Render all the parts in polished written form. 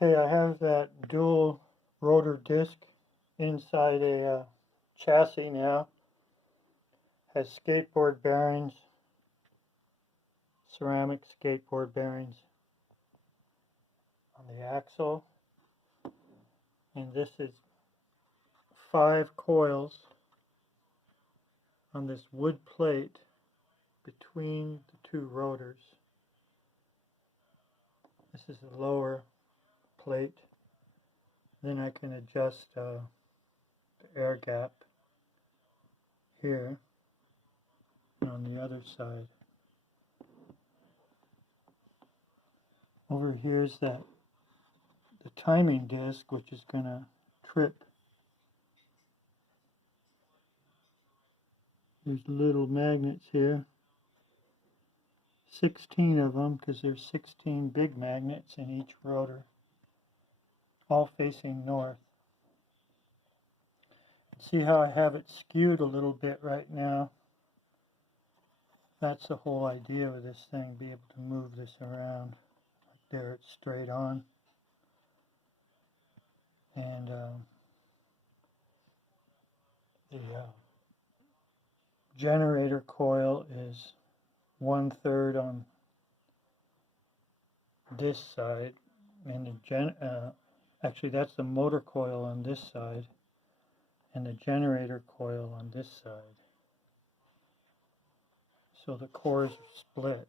Okay, I have that dual rotor disc inside a chassis now. Has skateboard bearings, ceramic skateboard bearings on the axle. And this is 5 coils on this wood plate between the 2 rotors. This is the lower plate. Then I can adjust the air gap here and on the other side. Over here is the timing disc, which is going to trip. There's little magnets here, 16 of them, because there's 16 big magnets in each rotor, all facing north. See how I have it skewed a little bit right now? That's the whole idea of this thing, be able to move this around. There it's straight on. And the generator coil is 1/3 on this side, and the actually that's the motor coil on this side, and the generator coil on this side. So the cores are split.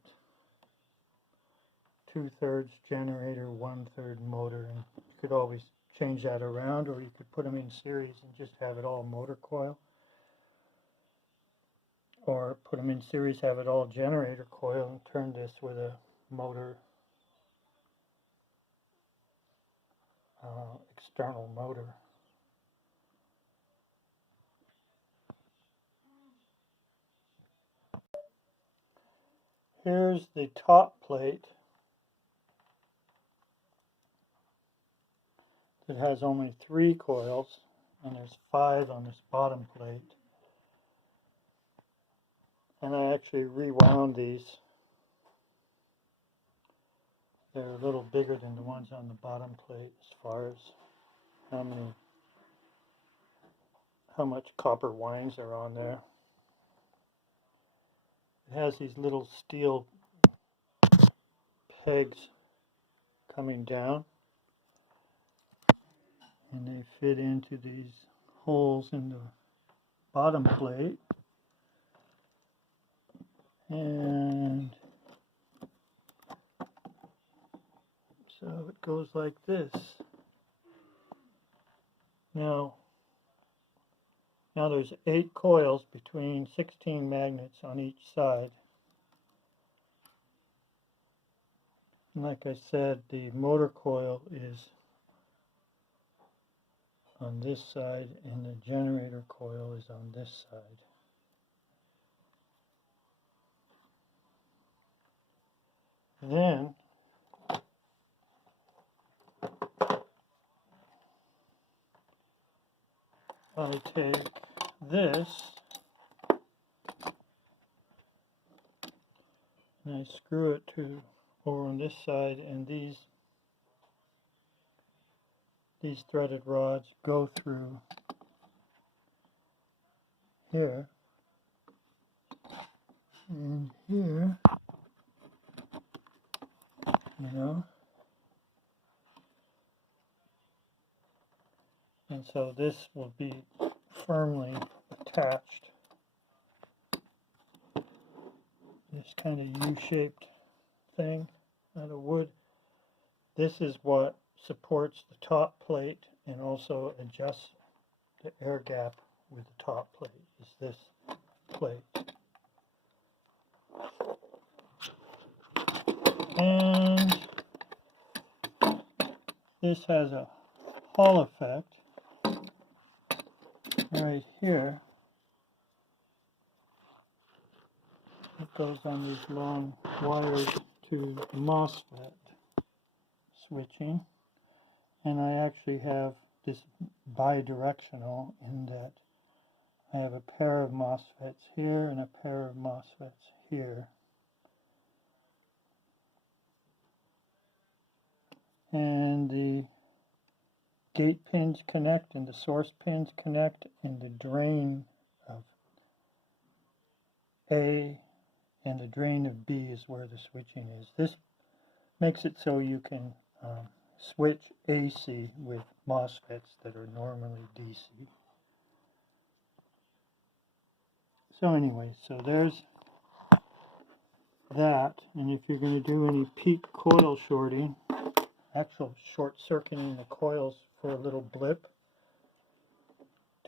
2/3 generator, 1/3 motor, and you could always change that around, or you could put them in series and just have it all motor coil, or put them in series, have it all generator coil, and turn this with a motor, external motor. Here's the top plate that has only 3 coils, and there's 5 on this bottom plate. And I actually rewound these. They're a little bigger than the ones on the bottom plate as far as how much copper wires are on there. It has these little steel pegs coming down, and they fit into these holes in the bottom plate, and so it goes like this. Now there's 8 coils between 16 magnets on each side. And like I said, the motor coil is on this side, and the generator coil is on this side. Then I take this and I screw it to over on this side, and these threaded rods go through here and here, and so this will be firmly attached. This kind of U-shaped thing out of wood. This is what supports the top plate and also adjusts the air gap with the top plate, is this plate. And this has a Hall effect right here. It goes on these long wires to MOSFET switching, and I actually have this bidirectional in that I have a pair of MOSFETs here and a pair of MOSFETs here. and the gate pins connect and the source pins connect, and the drain of A and the drain of B is where the switching is. This makes it so you can switch AC with MOSFETs that are normally DC. So anyway, so there's that, and if you're going to do any peak coil shorting, actual short circuiting the coils for a little blip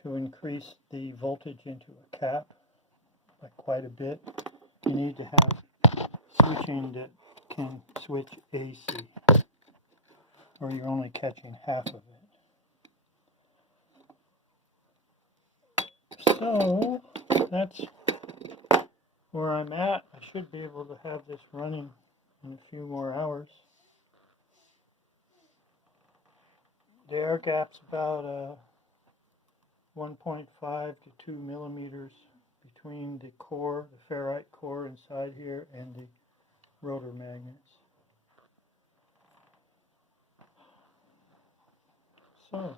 to increase the voltage into a cap by quite a bit, you need to have switching that can switch AC, or you're only catching half of it. So that's where I'm at. I should be able to have this running in a few more hours. The air gap's about 1.5 to 2 millimeters between the core, the ferrite core inside here, and the rotor magnets. So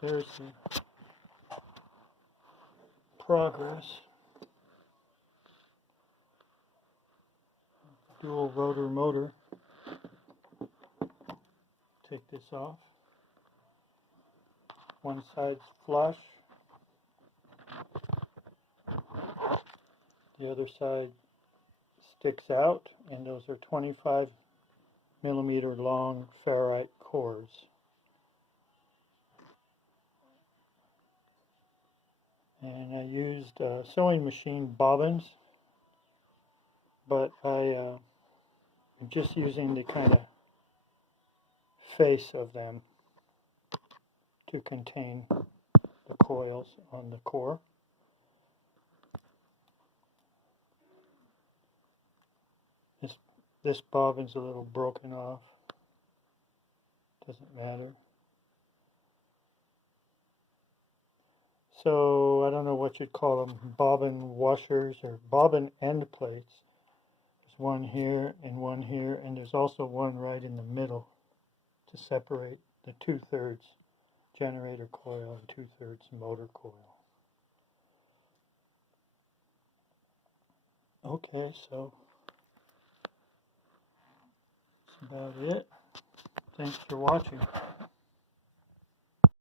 there's the progress. Dual rotor motor. Take this off. One side's flush. The other side sticks out, and those are 25 millimeter long ferrite cores. And I used sewing machine bobbins, but I'm just using the kind of face of them to contain the coils on the core. This bobbin's a little broken off. Doesn't matter. So I don't know what you'd call them, bobbin washers or bobbin end plates. There's one here, and there's also one right in the middle to separate the 2/3 generator coil and 2/3 motor coil. Okay, so that's about it. Thanks for watching.